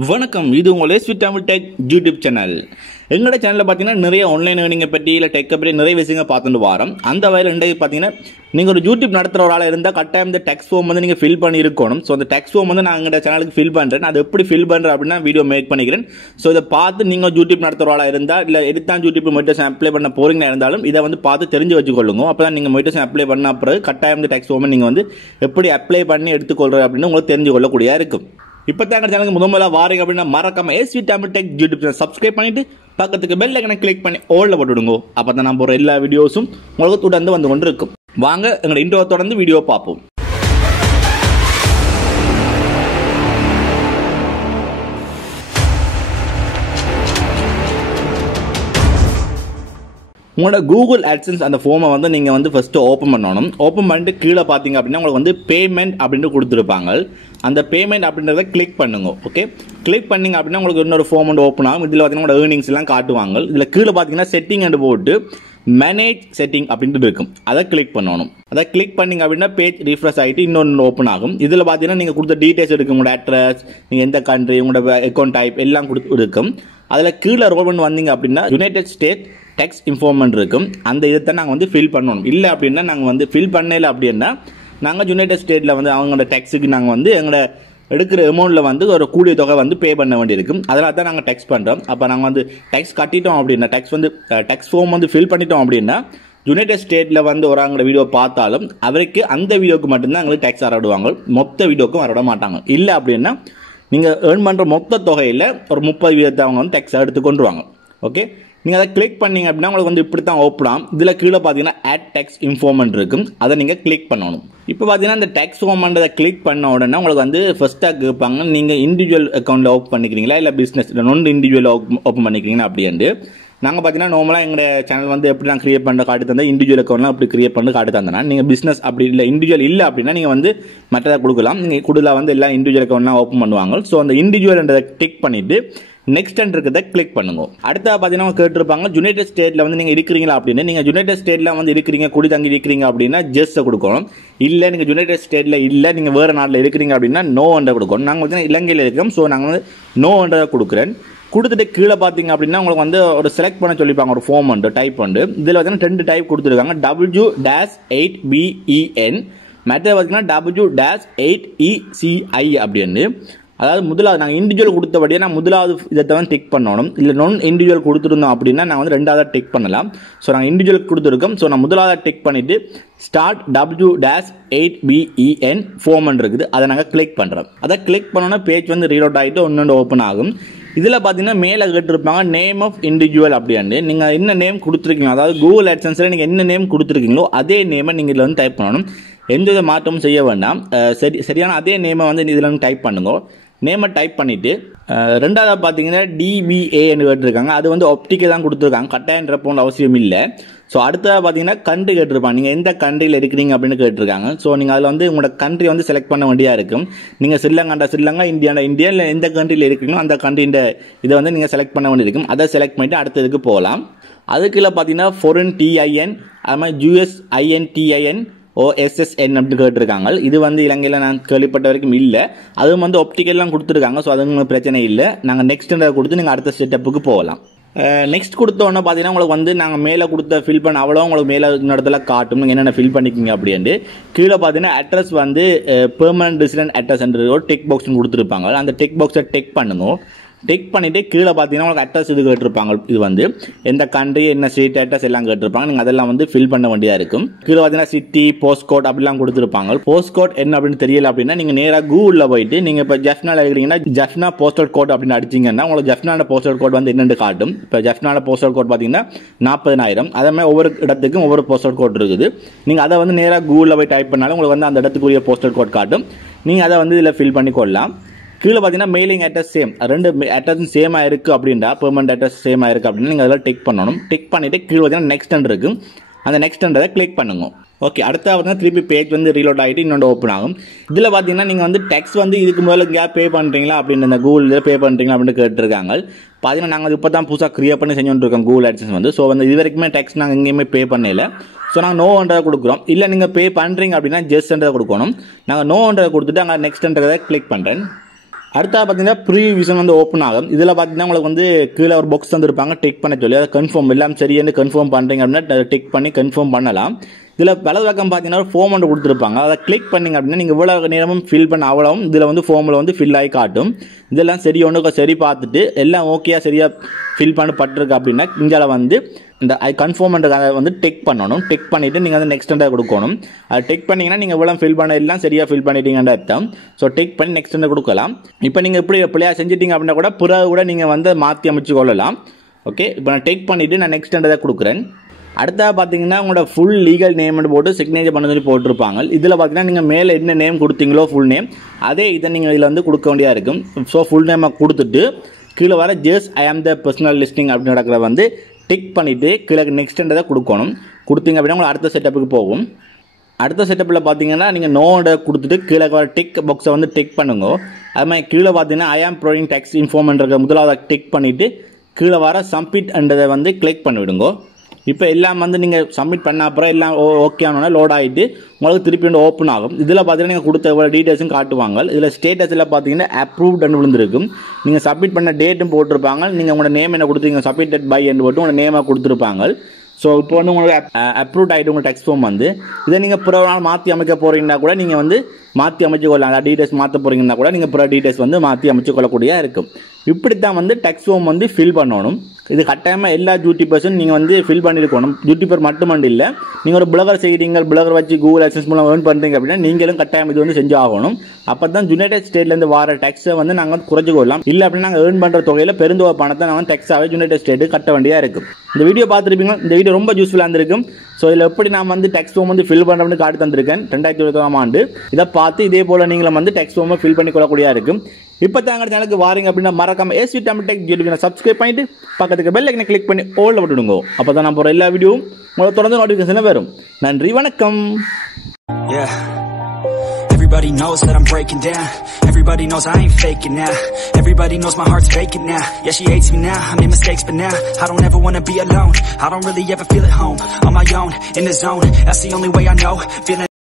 வணக்கம், இது உங்கள் AdSense Tamil Tech YouTube channel. எங்களோட சேனலில் பார்த்தீங்கன்னா நிறைய ஆன்லைன் ஏர்னிங்கை பற்றி இல்லை டெக்கை பற்றி நிறைய விஷயங்கள் பார்த்துட்டு வரோம். அந்த வகையில் இன்றைக்கு பார்த்தீங்கன்னா நீங்கள் ஒரு யூடியூப் நடத்துகிற ஒரு ஆளாக இருந்தால் கட்டாயம் இந்த டெக்ஸ் ஃபார்ம் வந்து நீங்கள் ஃபில் பண்ணி இருக்கணும். ஸோ அந்த டெக்ஸ் ஃபார்ம் வந்து நான் எங்களோட சேனலுக்கு ஃபில் பண்ணுறேன். அது எப்படி ஃபில் பண்ணுறேன் அப்படின்னா வீடியோ மேக் பண்ணிக்கிறேன். ஸோ இதை பார்த்து நீங்கள் யூடியூப் நடத்துகிற ஆளாக இருந்தால் இல்லை எடுத்தான் யூடியூப் மோட்டிவேஷன் அப்ளை பண்ண போறீங்கன்னா இருந்தாலும் இதை வந்து பார்த்து தெரிஞ்சு வச்சுக்கொள்ளுங்க. அப்போ தான் நீங்கள் மோட்டிவேஷன் அப்ளை பண்ண பிறகு கட்டாயம் இந்த டெக்ஸ் ஃபார்மை நீங்கள் வந்து எப்படி அப்ளை பண்ணி எடுத்துக்கொள்கிறது அப்படின்னு உங்களுக்கு தெரிஞ்சு கொள்ளக்கூடியதாக இருக்கும். இப்போ தான் சேனலுக்கு முதல்ல வாரீங்க அப்படின்னா மறக்காம AdSense Tamil Tech YouTube channel subscribe பண்ணிட்டு பக்கத்துக்கு பெல் ஐக்கனை கிளிக் பண்ணி ஆல்ல போட்டுடுங்க. அப்போ தான் நம்ம போகிற எல்லா வீடியோஸும் உங்களுக்கு தொடர்ந்து வந்து கொண்டு இருக்கும். வாங்க எங்களோட இன்ட்ரோ தொடர்ந்து வீடியோ பார்ப்போம். உங்களோட கூகுள் AdSense அந்த ஃபார்மை வந்து நீங்கள் வந்து ஃபஸ்ட்டு ஓப்பன் பண்ணணும். ஓப்பன் பண்ணிட்டு கீழே பார்த்தீங்க அப்படின்னா உங்களுக்கு வந்து பேமெண்ட் அப்படின்ட்டு கொடுத்துருப்பாங்க. அந்த பேமெண்ட் அப்படின்றத கிளிக் பண்ணுங்க. ஓகே, கிளிக் பண்ணிங்க அப்படின்னா உங்களுக்கு இன்னொரு ஃபார்ம் வந்து ஓப்பன் ஆகும். இதில் பார்த்தீங்கன்னா உங்களோட ஏர்னிங்ஸ் எல்லாம் காட்டுவாங்க. இதில் கீழே பார்த்தீங்கன்னா செட்டிங் அண்ட் போட்டு மேனேஜ் செட்டிங் அப்படின்ட்டு இருக்கும். அதை கிளிக் பண்ணணும். அதை கிளிக் பண்ணிங்க அப்படின்னா பேஜ் ரீஃப்ரெஷ் ஆகிட்டு இன்னொன்று ஓப்பன் ஆகும். இதில் பார்த்தீங்கன்னா நீங்கள் கொடுத்த டீட்டெயில்ஸ் இருக்கும். உங்களோட அட்ரஸ், நீங்கள் எந்த கண்ட்ரி, உங்களோட அக்கௌண்ட் டைப் எல்லாம் கொடுத்து இருக்கும். அதில் கீழே ரோல் பண்ணி வந்தீங்க அப்படின்னா யுனைடெட் ஸ்டேட் டெக்ஸ் இன்ஃபார்மெண்ட் இருக்கும். அந்த இதை தான் நாங்கள் வந்து ஃபில் பண்ணணும். இல்லை அப்படின்னா நாங்கள் வந்து ஃபில் பண்ணல அப்படின்னா நாங்கள் யுனைடெட் ஸ்டேட்டில் வந்து அவங்களோட டெக்ஸுக்கு நாங்கள் வந்து எங்களோட எடுக்கிற அமௌண்ட்டில் வந்து ஒரு கூடிய தொகை வந்து பே பண்ண வேண்டியிருக்கும். அதனால தான் நாங்கள் டெக்ஸ் பண்ணுறோம். அப்போ நாங்கள் வந்து டெக்ஸ் கட்டிட்டோம் அப்படின்னா டெக்ஸ் ஃபார்ம் வந்து ஃபில் பண்ணிட்டோம் அப்படின்னா யுனைடெட் ஸ்டேட்டில் வந்து ஒரு அவங்களோட வீடியோ பார்த்தாலும் அவருக்கு அந்த வீடியோக்கு மட்டும்தான் எங்களுக்கு டெக்ஸ் வரவிடுவாங்க. மொத்த வீடியோக்கும் வரவிட மாட்டாங்க. இல்லை அப்படின்னா நீங்கள் ஏர்ன் பண்ணுற மொத்த தொகையில் ஒரு 30% அவங்க வந்து டெக்ஸ் எடுத்து கொண்டுருவாங்க. ஓகே, நீங்கள் அதை கிளிக் பண்ணீங்க அப்படின்னா உங்களுக்கு வந்து இப்படி தான் ஓப்பன் ஆகும். இதில் கீழே பார்த்தீங்கன்னா ஆட் டெக்ஸ் இன்ஃபார்மெண்ட் இருக்கும். அதை நீங்கள் கிளிக் பண்ணணும். இப்போ பார்த்தீங்கன்னா இந்த டெக்ஸ் ஃபார்ம்ன்றதை கிளிக் பண்ண உடனே உங்களுக்கு வந்து ஃபர்ஸ்ட்டாக கேட்பாங்க நீங்கள் இண்டிவிஜுவல் அக்கௌண்ட்டில் ஓப்பன் பண்ணிக்கிறீங்களா இல்லை பிஸ்னஸ் நான் இண்டிவிஜுவல் ஓப்பன் பண்ணிக்கிறீங்களா அப்படின்ட்டு. நாங்கள் பார்த்தீங்கன்னா நார்மலாக எங்கள் சேனல் வந்து எப்படி நான் கிரியேட் பண்ண காட்டு தந்தேன், இண்டிவிஜுவல் அக்கௌண்ட்லாம் அப்படி கிரியேட் பண்ணி காட்டு தந்தேன். நீங்கள் பிஸ்னஸ் அப்படி இல்லை இண்டிவிஜுவல் இல்லை அப்படின்னா நீங்கள் வந்து மற்றதை கொடுக்கலாம். நீங்கள் கொடுத்தா வந்து எல்லாம் இண்டிவிஜுவல் அக்கௌண்ட்லாம் ஓப்பன் பண்ணுவாங்க. ஸோ அந்த இண்டிவிஜுவல்ன்றதை டிக் பண்ணிவிட்டு நெக்ஸ்ட் இருக்கிறத கிளிக் பண்ணுங்க. அடுத்த பார்த்தீங்கன்னா கேட்டிருப்பாங்க யுனைடெட் ஸ்டேட்டில் வந்து நீங்கள் இருக்கிறீங்களா அப்படின்னு. நீங்கள் யுனைடெட் ஸ்டேட்டில் வந்து இருக்கிறீங்க, குடி தங்கி இருக்கிறீங்க அப்படின்னா ஜெஸ்ஸை கொடுக்கணும். இல்லை நீங்கள் யுனைடெட் ஸ்டேட்டில் இல்லை நீங்கள் வேறு நாட்டில் இருக்கிறீங்க அப்படின்னா நோ என்ற கொடுக்கணும். நாங்கள் வந்து இலங்கையில் இருக்கோம். ஸோ நாங்கள் வந்து நோ என்றதை கொடுக்குறேன். கொடுத்துட்டு கீழே பார்த்தீங்க அப்படின்னா உங்களுக்கு வந்து ஒரு செலக்ட் பண்ண சொல்லிப்பாங்க ஒரு ஃபார்ம் வந்து டைப் வந்து. இதில் பார்த்தீங்கன்னா 2 டைப் கொடுத்துருக்காங்க. W-8BEN மற்ற பார்த்தீங்கன்னா W-8ECI அப்படின்னு. அதாவது முதலாவது நாங்கள் இண்டிவிஜுவல் கொடுத்தபடியே நான் முதலாவது இதை தான் டிக் பண்ணணும். இல்லை நான் இண்டிவிஜுவல் கொடுத்துருந்தோம் அப்படின்னா நான் வந்து ரெண்டாவது டிக் பண்ணலாம். ஸோ நாங்கள் இண்டிவிஜுவல் கொடுத்துருக்கோம். ஸோ நான் முதலாவது டிக் பண்ணிவிட்டு ஸ்டார்ட் W-8BEN ஃபார்ம் இருக்குது. அதை நாங்கள் கிளிக் பண்ணுறோம். அதை கிளிக் பண்ணோன்னா பேஜ் வந்து ரீலோட் ஆகிட்டு ஒன்று ஓப்பன் ஆகும். இதில் பார்த்தீங்கன்னா மேலே கேட்டிருப்பாங்க நேம் ஆஃப் இண்டிவிஜுவல் அப்படின்ட்டு. நீங்கள் என்ன நேம் கொடுத்துருக்கீங்களோ, அதாவது கூகுள் AdSenseல நீங்கள் என்ன நேம் கொடுத்துருக்கீங்களோ அதே நேமை நீங்கள் இதில் வந்து டைப் பண்ணணும். எந்த வித மாற்றமும் செய்ய வேண்டாம். சரியான அதே நேமை வந்து இதில் வந்து டைப் பண்ணுங்க. நேமை டைப் பண்ணிவிட்டு ரெண்டாவது பார்த்தீங்கன்னா DBAன்னு கேட்டிருக்காங்க. அது வந்து ஒப்டிக்கல் தான் கொடுத்துருக்காங்க. கட்டாயன்ற போன்ற அவசியம் இல்லை. ஸோ அடுத்ததாக பார்த்தீங்கன்னா கண்ட்ரி கேட்டிருப்பாங்க. நீங்கள் எந்த கண்ட்ரியில் இருக்கிறீங்க அப்படின்னு கேட்டிருக்காங்க. ஸோ நீங்கள் அதில் வந்து உங்களோட கண்ட்ரி வந்து செலக்ட் பண்ண வேண்டியதாக இருக்கும். நீங்கள் ஸ்ரீலங்கா, இந்தியா இல்லை எந்த கண்ட்ரியில் இருக்கிறீங்களோ அந்த கண்ட்ரியின் இதை வந்து நீங்கள் செலக்ட் பண்ண வேண்டியிருக்கும். அதை செலக்ட் பண்ணிவிட்டு அடுத்ததுக்கு போகலாம். அதுக்குள்ள பார்த்தீங்கன்னா ஃபாரின் TIN, அது மாதிரி USINTIN OSSN அப்படின்னு கேட்டிருக்காங்க. இது வந்து இலங்கையில் நான் கேள்விப்பட்ட வரைக்கும் இல்லை. அதுவும் வந்து ஒப்டிக்கல்லாம் கொடுத்துருக்காங்க. ஸோ அது உங்களுக்கு பிரச்சனை இல்லை. நாங்கள் நெக்ஸ்ட் கொடுத்து நீங்கள் அடுத்த ஸ்டெப்புக்கு போகலாம். நெக்ஸ்ட் கொடுத்தோன்னே பார்த்தீங்கன்னா உங்களுக்கு வந்து நாங்கள் மேலே கொடுத்த ஃபில் பண்ண அவ்வளோ உங்களுக்கு மேலே இடத்துல காட்டும் நீங்கள் என்னென்ன ஃபில் பண்ணிக்கிங்க அப்படின்ட்டு. கீழே பார்த்தீங்கன்னா அட்ரஸ் வந்து பெர்மனன்ட் ரெசிடென்ட் அட்ரஸ் என்ற ஒரு டிக் பாக்ஸ்னு கொடுத்துருப்பாங்க. அந்த டிக் பாக்ஸை டிக் பண்ணுங்க. டிக் பண்ணிவிட்டு கீழே பார்த்தீங்கன்னா உங்களுக்கு அட்ரஸ் இது கேட்டிருப்பாங்க. இது வந்து எந்த கண்ட்ரி, என்ன ஸ்ட்ரீட் அட்ரஸ் எல்லாம் கேட்டிருப்பாங்க. நீங்கள் அதெல்லாம் வந்து ஃபில் பண்ண வேண்டியதாக இருக்கும். கீழே பார்த்தீங்கன்னா சிட்டி, போஸ்ட் கோட் அப்படிலாம் கொடுத்துருப்பாங்க. போஸ்ட் கோட் என்ன அப்படின்னு தெரியல அப்படின்னா நீங்கள் நேராக கூகுளில் போயிட்டு நீங்கள் இப்போ ஜெஃப்னாவில் இருக்கிறீங்கன்னா ஜெஃப்னா போஸ்டல் கோட் அப்படின்னு அடிச்சிங்கன்னா உங்களுக்கு ஜெஃப்னான போஸ்டல் கோட் வந்து என்னென்னு காட்டும். இப்போ ஜெஃப்னான போஸ்டல் கோட் பார்த்தீங்கன்னா 40,000. அதே மாதிரி ஒவ்வொரு இடத்துக்கும் ஒவ்வொரு போஸ்டல் கோட் இருக்குது. நீங்கள் அதை வந்து நேராக கூகுளில் போய் டைப் பண்ணாலும் உங்களுக்கு வந்து அந்த இடத்துக்குரிய போஸ்டல் கோட் காட்டும். நீங்கள் அதை வந்து இதில் ஃபில் பண்ணி கொள்ளலாம். கீழே பார்த்தீங்கன்னா மெயிலிங் அட்ரஸ் சேம், 2 அட்ரஸும் சேமாக இருக்குது அப்படின்னா பெர்மனன்ட் அட்ரஸ் சேமாக இருக்குது அப்படின்னா நீங்கள் அதில் டிக் பண்ணணும். டிக் பண்ணிவிட்டு கீழே பார்த்தீங்கன்னா நெக்ஸ்ட் இருக்குது. அந்த நெக்ஸ்ட்ன்றதை கிளிக் பண்ணுங்க. ஓகே, அடுத்த பார்த்தீங்கன்னா திருப்பி பேஜ் வந்து ரீலோட் ஆகிட்டு இன்னொன்று ஓப்பன் ஆகும். இதில் பார்த்தீங்கன்னா நீங்கள் வந்து டெக்ஸ் வந்து இதுக்கு முதல்ல இங்கே பே பண்ணுறீங்களா அப்படின்னு இந்த கூகுளில் பே பண்ணுறீங்களா அப்படின்னு கேட்டிருக்காங்க. பார்த்தீங்கன்னா நாங்கள் இப்போ தான் புதுசாக கிரியேட் பண்ணி செஞ்சுட்டு இருக்கோம் கூகுள் AdSense வந்து. ஸோ வந்து இது வரைக்குமே டெக்ஸ் நாங்கள் எங்கேயுமே பே பண்ணல. ஸோ நாங்கள் நோன்றதை கொடுக்குறோம். இல்லை நீங்கள் பே பண்ணுறீங்க அப்படின்னா ஜெஸ்ட்ன்றதை கொடுக்கணும். நாங்கள் நோன்றதை கொடுத்துட்டு அங்கே நெக்ஸ்ட்ன்றதை கிளிக் பண்ணுறேன். அடுத்தா பார்த்தீங்கன்னா ப்ரீவியூஷன் வந்து ஓப்பன் ஆகும். இதில் பார்த்தீங்கன்னா உங்களுக்கு வந்து கீழே ஒரு பாக்ஸ் வந்துருப்பாங்க டிக் பண்ண சொல்லி, அதை கன்ஃபார்ம் எல்லாம் சரின்னு கன்ஃபார்ம் பண்ணுறீங்க அப்படின்னா டிக் பண்ணி கன்ஃபார்ம் பண்ணலாம். இதில் வலது பக்கம் பார்த்தீங்கன்னா ஒரு ஃபார்ம் ஒன்று கொடுத்துருப்பாங்க, அதை கிளிக் பண்ணிங்க அப்படின்னா நீங்கள் இவ்வளோ நேரமும் ஃபில் பண்ண அவ்வளவும் இதில் வந்து ஃபார்மில் வந்து ஃபில் ஆகி காட்டும். இதெல்லாம் சரி ஒன்று சரி பார்த்துட்டு எல்லாம் ஓகேயா சரியாக ஃபில் பண்ணப்பட்டிருக்கு அப்படின்னா இங்கே வந்து இந்த ஐ கன்ஃபார்ம்ன்றதை வந்து டெக் பண்ணணும். டெக் பண்ணிவிட்டு நீங்கள் வந்து நெக்ஸ்ட் கொடுக்கணும். அதை டெக் பண்ணிங்கன்னா நீங்கள் இவ்வளோ ஃபில் பண்ண எல்லாம் சரியாக ஃபில் பண்ணிட்டீங்கன்ற அர்த்தம். ஸோ டெக் பண்ணி நெக்ஸ்ட் கொடுக்கலாம். இப்போ நீங்கள் இப்படி எப்படியா செஞ்சிட்டீங்க அப்படின்னா கூட பிறகு கூட நீங்கள் வந்து மாற்றி அமைச்சு கொள்ளலாம். ஓகே, இப்போ நான் டெக் பண்ணிவிட்டு நான் நெக்ஸ்ட் கொடுக்குறேன். அடுத்தது பார்த்தீங்கன்னா உங்களோட ஃபுல் லீகல் நேம்னு போட்டு சிக்னேச்சர் பண்ண சொல்லி போட்டிருப்பாங்க. இதில் பார்த்தீங்கன்னா நீங்கள் மேலே என்ன நேம் கொடுத்தீங்களோ ஃபுல் நேம் அதே இதை நீங்கள் இதில் வந்து கொடுக்க வேண்டியதாக இருக்கும். ஸோ ஃபுல் நேமை கொடுத்துட்டு கீழே வர ஜஸ்ட் ஐ ஆம் த பர்சனல் லிஸ்டிங் அப்படின்னு நடக்கிறத வந்து டிக் பண்ணிவிட்டு கீழே நெக்ஸ்ட்ன்றதை கொடுக்கணும். கொடுத்தீங்க அப்படின்னா உங்களுக்கு அடுத்த செட்டப்புக்கு போகும். அடுத்த செட்டப்பில் பார்த்தீங்கன்னா நீங்கள் நோட கொடுத்துட்டு கீழே வர டிக் பாக்ஸை வந்து டிக் பண்ணுங்க. அது மாதிரி கீழே பார்த்தீங்கன்னா ஐ ஆம் ப்ரொவைடிங் டேக்ஸ் இன்ஃபார்ம்ன்ற முதலாவது டிக் பண்ணிவிட்டு கீழே வர சப்மிட் என்றதை வந்து கிளிக் பண்ணிவிடுங்க. இப்போ எல்லாம் வந்து நீங்கள் சப்மிட் பண்ண அப்புறம் எல்லாம் ஓகே ஆனோன்னா லோட் ஆகிட்டு உங்களுக்கு திருப்பி வந்து ஓப்பன் ஆகும். இதில் பார்த்தீங்கன்னா நீங்கள் கொடுத்த எவ்வளோ டீட்டெயில்ஸும் காட்டுவாங்க. இதில் ஸ்டேட்டஸில் பார்த்தீங்கன்னா அப்ரூவ்டு விழுந்திருக்கும். நீங்கள் சப்மிட் பண்ண டேட்டும் போட்டிருப்பாங்க. நீங்கள் உங்களோட நேம் என்ன கொடுத்தீங்க சப்மிட்டட் பை என்று போட்டு உங்களோட நேமாக கொடுத்துருப்பாங்க. ஸோ இப்போ வந்து உங்களுக்கு அப்ரூவ்ட் ஆகிட்டு உங்கள் டெக்ஸ்ட் ஃபார்ம் வந்து இதை நீங்கள் பிற நாள் மாற்றி அமைக்க போகிறீங்கன்னா கூட நீங்கள் வந்து மாற்றி அமைச்சு கொள்ளலாம். டீட்டெயில்ஸ் மாற்ற போகிறீங்கன்னா கூட நீங்கள் பிற டீட்டெயில்ஸ் வந்து மாற்றி அமைச்சு கொள்ளக்கூடியதாக இருக்கும். இப்படி தான் வந்து டெக்ஸ்ட் ஃபார்ம் வந்து ஃபில் பண்ணணும். இது கட்டாயமாக எல்லா யூடியூபர்ஸும் நீங்கள் வந்து ஃபில் பண்ணியிருக்கணும். யூடியூபர் மட்டுமண்டு இல்லை, நீங்கள் ஒரு பிளாகர் செய்கிறீங்க, பிளாகர் வச்சு கூகுள் AdSense மூலம் ஏர்ன் பண்ணுறீங்க அப்படின்னா நீங்களும் கட்டாயம் இது வந்து செஞ்சு ஆகணும். அப்போ தான் யுனைடெட் ஸ்டேட்லேருந்து வர டேக்ஸை வந்து நாங்கள் வந்து குறைச்சி கொள்ளலாம். இல்லை அப்படின்னா நாங்கள் ஏர்ன் பண்ணுற தொகையில் பெருந்தொகை பணத்தை நாங்கள் டேக்ஸாகவே யுனைடெட் ஸ்டேட்டு கட்ட வேண்டியதாக இருக்கும். இந்த வீடியோ பார்த்துருப்பீங்க. இந்த வீடியோ ரொம்ப யூஸ்ஃபுல்லாக இருந்திருக்கும். ஸோ இதில் எப்படி நான் வந்து டெக்ஸ்ட் ஃபார்ம் வந்து ஃபில் பண்ணுறோம்னு காட்டி தந்திருக்கேன் 2021ஆம் ஆண்டு. இதை பார்த்து இதே போல் நீங்களும் வந்து டெக்ஸ்ட் ஃபார்மை ஃபில் பண்ணி கொள்ளக்கூடியதாக இருக்கும். இப்போ தாங்க சேனலுக்கு வாரீங்க அப்படின்னா மறக்காம ASV Tamil Tech YouTube subscribe பண்ணிட்டு பக்கத்துக்கு பெல் ஐக்கனை கிளிக் பண்ணி ஓல்ல விட்டுடுங்க. அப்போ தான் நான் போகிற எல்லா வீடியோவும் உங்களுக்கு தொடர்ந்து நோட்டிஃபிகேஷன் வரும். நன்றி, வணக்கம். Everybody knows that I'm breaking down. Everybody knows I ain't faking now. Everybody knows my heart's vacant now. Yeah, she hates me now. I made mistakes, but now I don't ever wanna be alone. I don't really ever feel at home. On my own, in the zone. That's the only way I know. Feeling